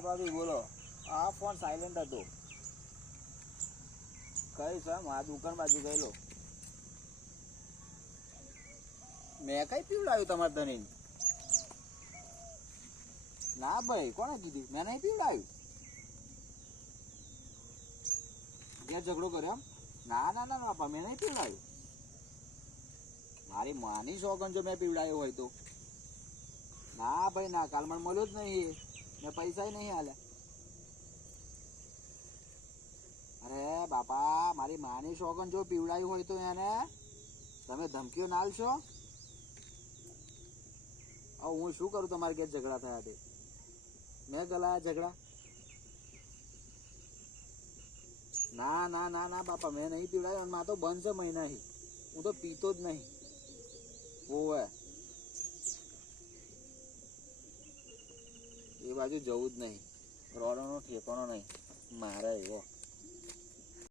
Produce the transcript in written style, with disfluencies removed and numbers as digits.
હા ભાભી બોલો. આ ફોન સાયલેન્ટ હતો. કઈ છે આ દુકાન બાજુ ગયેલો. મેં કઈ પીવડાવ્યું તમારે ધણીને? ના ભાઈ, કોણે કીધું? મેં નહીં પીવડાવ્યું. ઘેર ઝઘડો કર્યો એમ? ના ના ના બાપા, મેં નહીં પીવડાવ્યું. મારી માની શોખન જો મેં પીવડાવ્યો હોય તો. ના ભાઈ ના, કાલ મને મળ્યો જ નહીં. મેં પૈસા નહીં હાલ્યા. અરે બાપા, મારી માની શોખન જો પીવડાયું હોય તો એને તમે ધમકીઓ ના આલશો. હવે હું શું કરું? તમારે ઘેર ઝઘડા થયા તે મેં ગલાયા ઝઘડા? ના ના ના ના બાપા, મેં નહીં પીવડાવ્યો. માં તો બંધ છે મહિનાથી. હું તો પીતો જ નહીં. ઓવે એ બાજુ જવું જ નહીં. રોડનો ઠેકાણો નહીં મારે એવો.